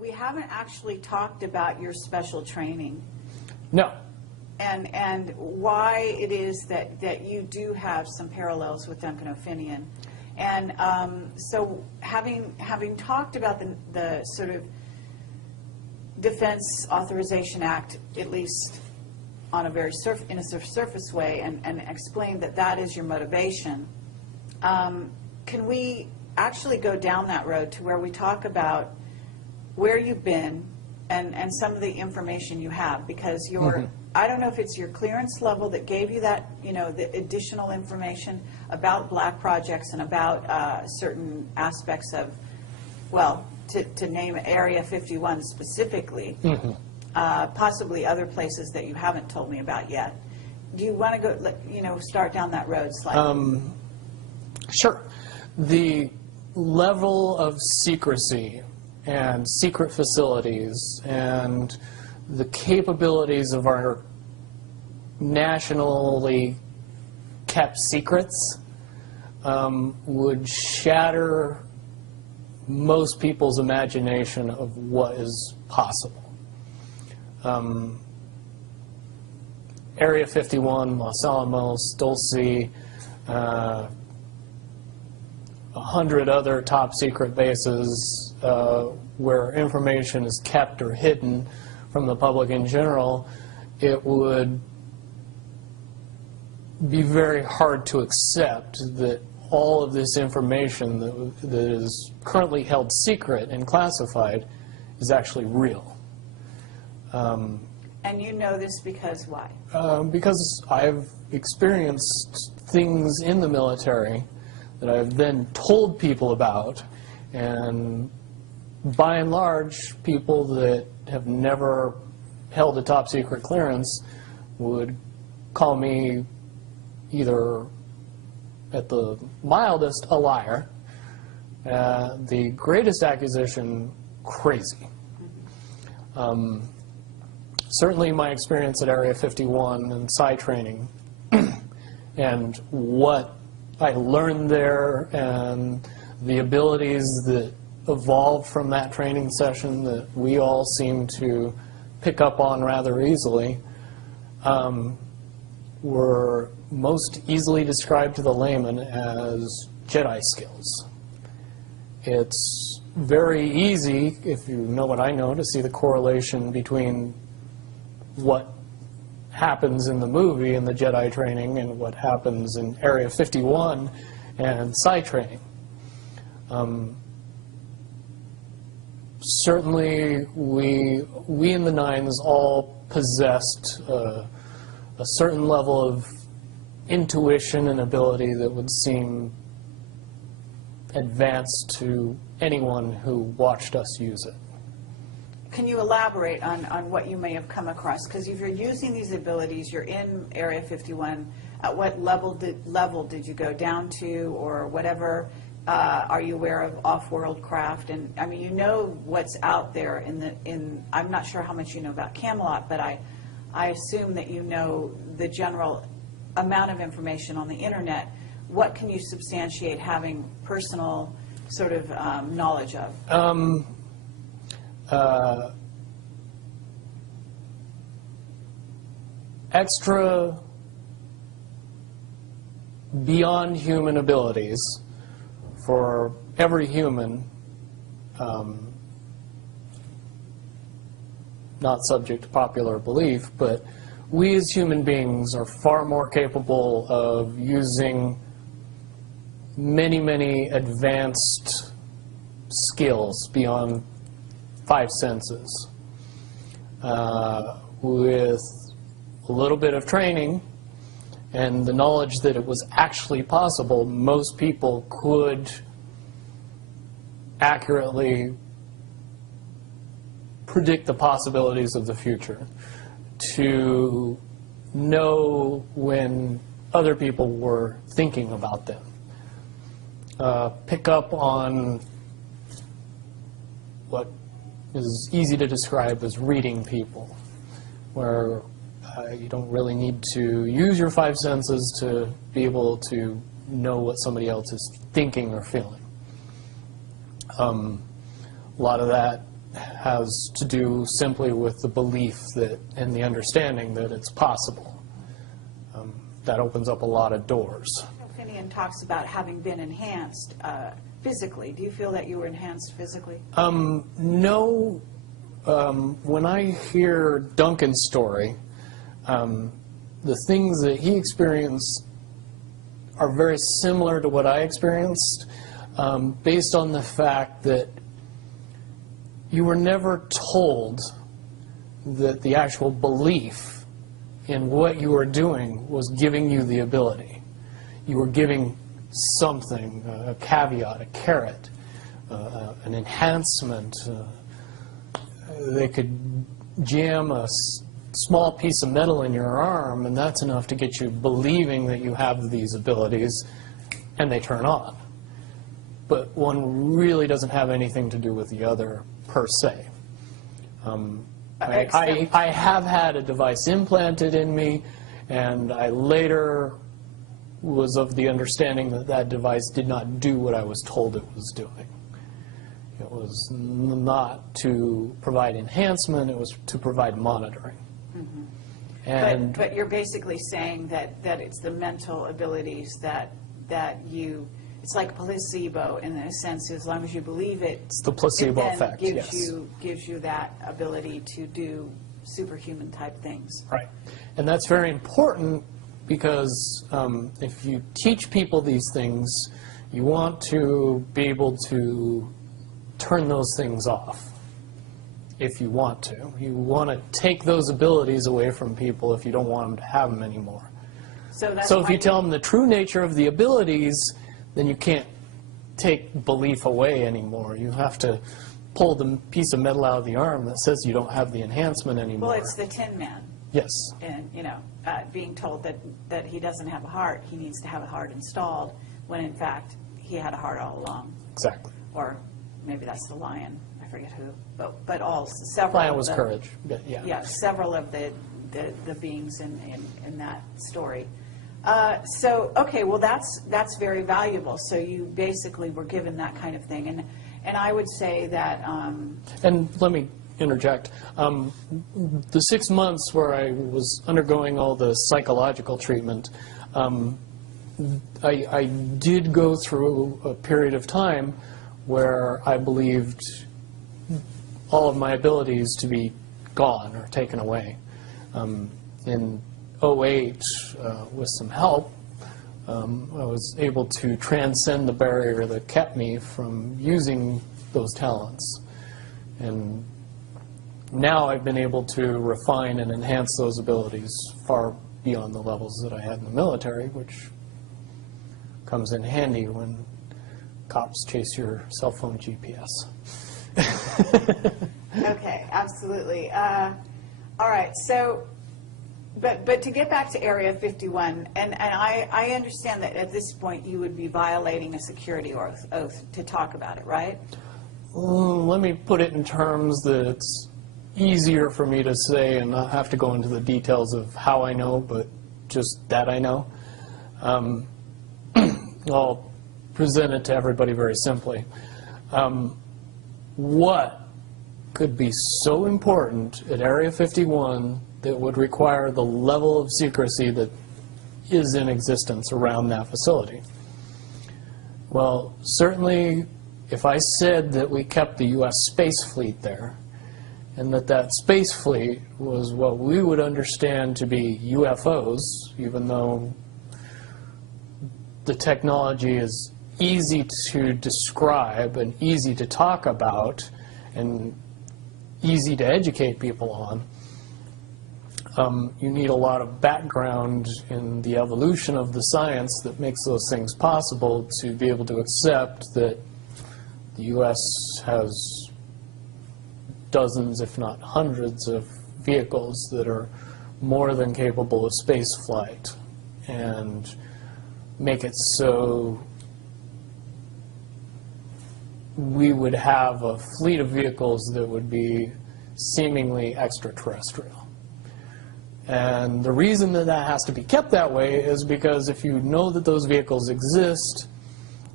we haven't actually talked about your special training. No. And why it is that you do have some parallels with Duncan O'Finian. And so having talked about the sort of Defense Authorization Act, at least on a very surface way, and explained that that is your motivation, can we actually go down that road to where we talk about where you've been and some of the information you have? Because you're, I don't know if it's your clearance level that gave you that, you know, the additional information about black projects and about certain aspects of, well, to name Area 51 specifically, possibly other places that you haven't told me about yet. Do you want to go, you know, start down that road slightly? Sure. The level of secrecy and secret facilities and the capabilities of our nationally kept secrets would shatter most people's imagination of what is possible. Area 51, Los Alamos, Dulce, 100 other top secret bases where information is kept or hidden from the public in general, it would be very hard to accept that all of this information that is currently held secret and classified is actually real. And you know this because why? Because I've experienced things in the military that I've then told people about, and by and large, people that have never held a top secret clearance would call me either, at the mildest, a liar, the greatest accusation, crazy. Certainly my experience at Area 51 and PSY training and what I learned there and the abilities that evolved from that training session that we all seem to pick up on rather easily were most easily described to the layman as Jedi skills. It's very easy, if you know what I know, to see the correlation between what happens in the movie in the Jedi training and what happens in Area 51 and PSY training. Certainly, we in the Nines all possessed a certain level of intuition and ability that would seem advanced to anyone who watched us use it. Can you elaborate on what you may have come across? Because if you're using these abilities, you're in Area 51, at what level did you go down to, or whatever? Are you aware of off-world craft? And I mean, you know what's out there in I'm not sure how much you know about Camelot, but I assume that you know the general amount of information on the internet. What can you substantiate having personal sort of knowledge of? Extra beyond human abilities for every human, not subject to popular belief, but we as human beings are far more capable of using many, many advanced skills beyond 5 senses. With a little bit of training and the knowledge that it was actually possible, most people could accurately predict the possibilities of the future, to know when other people were thinking about them, pick up on what is easy to describe as reading people, where you don't really need to use your 5 senses to be able to know what somebody else is thinking or feeling. A lot of that has to do simply with the belief that, and the understanding that it's possible. That opens up a lot of doors. Finian talks about having been enhanced physically. Do you feel that you were enhanced physically? No. When I hear Duncan's story, the things that he experienced are very similar to what I experienced, based on the fact that you were never told that the actual belief in what you were doing was giving you the ability. You were giving something, a caveat, a carrot, an enhancement. They could jam a small piece of metal in your arm, and that's enough to get you believing that you have these abilities, and they turn on. But one really doesn't have anything to do with the other, per se. I have had a device implanted in me, and I later was of the understanding that that device did not do what I was told it was doing. It was not to provide enhancement, it was to provide monitoring. Mm-hmm. And but you're basically saying that it's the mental abilities that you, it's like placebo in a sense, as long as you believe it, it's the placebo it then effect, gives yes. gives you that ability to do superhuman type things. Right. And that's very important because if you teach people these things, you want to be able to turn those things off if you want to. You want to take those abilities away from people if you don't want them to have them anymore. So if you tell them the true nature of the abilities, then you can't take belief away anymore. You have to pull the piece of metal out of the arm that says you don't have the enhancement anymore. Well, it's the Tin Man. Yes. And, being told that he doesn't have a heart, he needs to have a heart installed, when in fact he had a heart all along. Exactly. Or maybe that's the lion, I forget who, but several. Lion was courage, but yeah. Yeah, several of the beings in that story. So, okay, well that's very valuable. So you basically were given that kind of thing, and I would say that. And let me interject. The 6 months where I was undergoing all the psychological treatment, I did go through a period of time where I believed all of my abilities to be gone or taken away. In 2008, with some help, I was able to transcend the barrier that kept me from using those talents. And now I've been able to refine and enhance those abilities far beyond the levels that I had in the military, which comes in handy when cops chase your cell phone GPS. Okay, absolutely. All right, so, but to get back to Area 51, and I understand that at this point you would be violating a security oath to talk about it, right? Let me put it in terms that it's easier for me to say and not have to go into the details of how I know, but just that I know. I'll present it to everybody very simply. What could be so important at Area 51 that would require the level of secrecy that is in existence around that facility? Well, certainly if I said that we kept the U.S. space fleet there, and that space fleet was what we would understand to be UFOs, even though the technology is easy to describe and easy to talk about and easy to educate people on, you need a lot of background in the evolution of the science that makes those things possible to be able to accept that the U.S. has dozens, if not hundreds, of vehicles that are more than capable of space flight, and make it so we would have a fleet of vehicles that would be seemingly extraterrestrial. And the reason that that has to be kept that way is because if you know that those vehicles exist,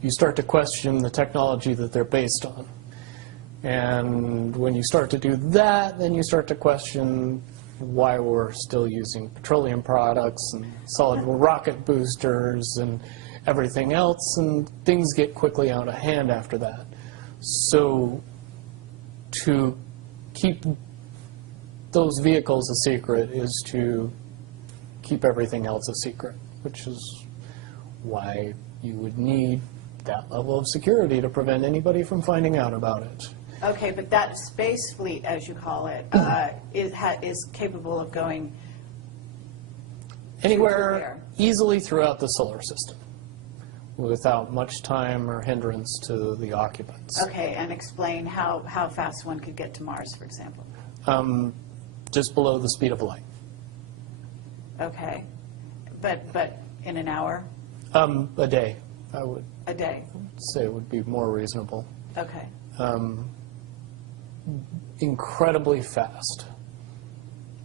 you start to question the technology that they're based on. And when you start to do that, then you start to question why we're still using petroleum products and solid rocket boosters and everything else, and things get quickly out of hand after that. So to keep those vehicles a secret is to keep everything else a secret, which is why you would need that level of security to prevent anybody from finding out about it. Okay, but that space fleet, as you call it, is capable of going anywhere easily throughout the solar system without much time or hindrance to the occupants. Okay, and explain how fast one could get to Mars, for example. Just below the speed of light. Okay, but in an hour? A day, I would A day. say would be more reasonable. Okay. Incredibly fast.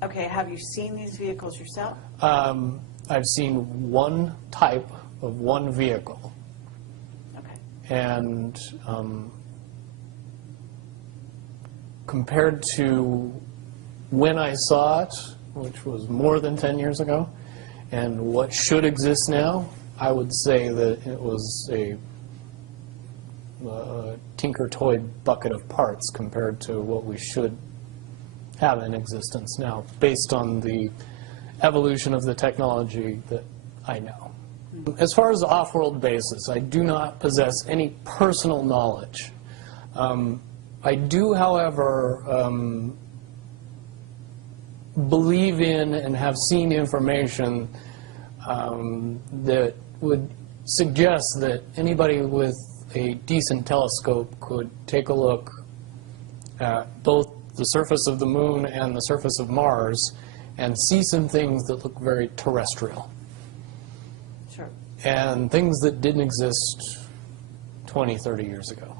Okay, have you seen these vehicles yourself? I've seen one type of one vehicle. Okay. And compared to when I saw it, which was more than 10 years ago, and what should exist now, I would say that it was a tinker toy bucket of parts compared to what we should have in existence now, based on the evolution of the technology that I know. As far as the off-world bases, I do not possess any personal knowledge. I do, however, believe in and have seen information that would suggest that anybody with a decent telescope could take a look at both the surface of the moon and the surface of Mars and see some things that look very terrestrial. Sure. And things that didn't exist 20, 30 years ago.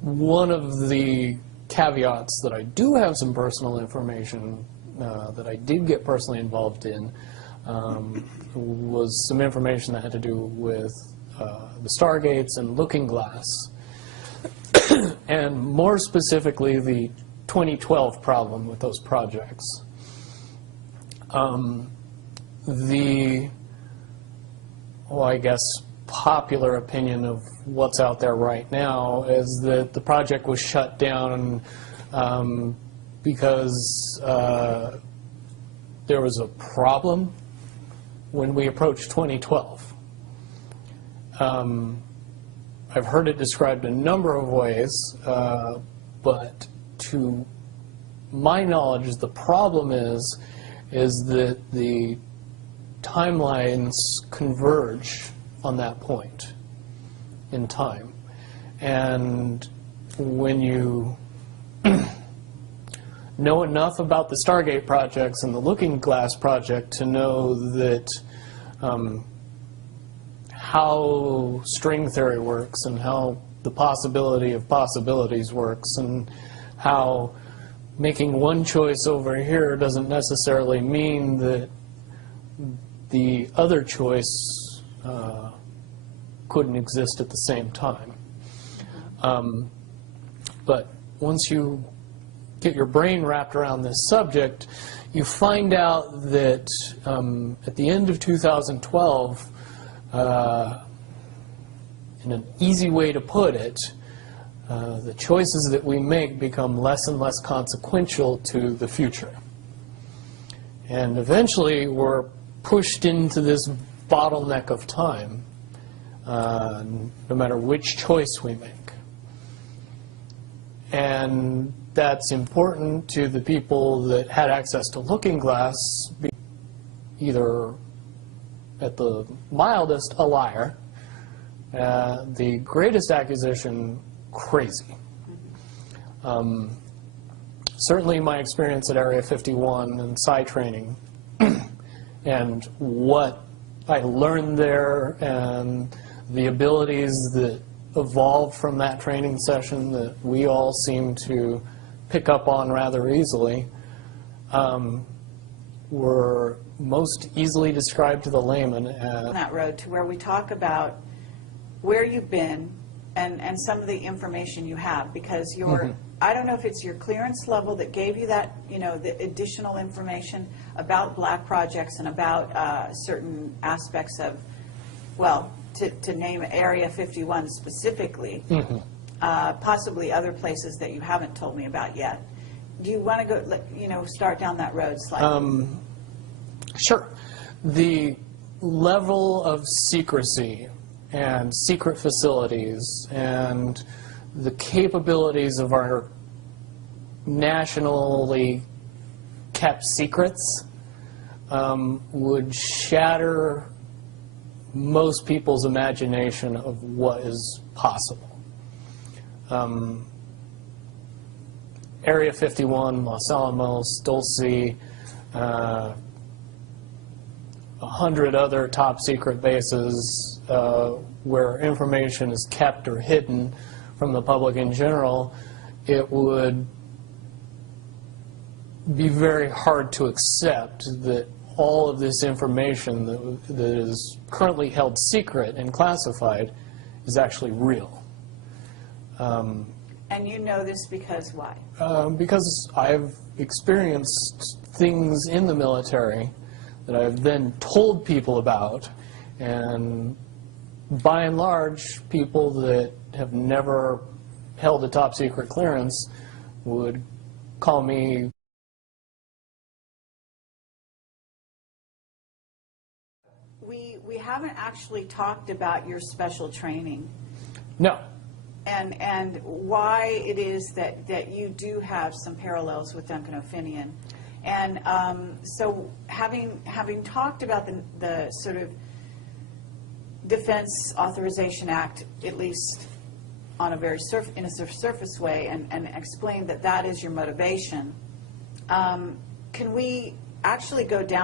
One of the caveats that I do have some personal information that I did get personally involved in was some information that had to do with the stargates and looking glass, and more specifically the 2012 problem with those projects. I guess, popular opinion of what's out there right now is that the project was shut down because there was a problem when we approached 2012. I've heard it described a number of ways, but to my knowledge, the problem is that the timelines converge on that point in time. And when you know enough about the Stargate projects and the Looking Glass project to know that how string theory works and how the possibility of possibilities works and how making one choice over here doesn't necessarily mean that the other choice couldn't exist at the same time. But once you get your brain wrapped around this subject, you find out that at the end of 2012, in an easy way to put it, the choices that we make become less and less consequential to the future. And eventually we're pushed into this bottleneck of time, no matter which choice we make. And that's important to the people that had access to Looking Glass, either at the mildest, a liar, the greatest accusation, crazy. Certainly my experience at Area 51 and Psi training and what I learned there and the abilities that evolved from that training session that we all seem to pick up on rather easily were most easily described to the layman as On that road to where we talk about where you've been, and some of the information you have, because your, I don't know if it's your clearance level that gave you that, you know, the additional information about black projects and about certain aspects of, well, to name Area 51 specifically, possibly other places that you haven't told me about yet. Do you want to go, you know, start down that road slightly? Sure. The level of secrecy and secret facilities and the capabilities of our nationally kept secrets would shatter most people's imagination of what is possible. Area 51, Los Alamos, Dulce, 100 other top secret bases where information is kept or hidden from the public in general, it would be very hard to accept that all of this information that is currently held secret and classified is actually real. And you know this because why? Because I've experienced things in the military that I've then told people about, and by and large, people that have never held a top secret clearance would call me We haven't actually talked about your special training. no. And why it is that you do have some parallels with Duncan O'Finian. And so having talked about the sort of Defense Authorization Act, at least on a very surface way, and explained that that is your motivation, can we actually go down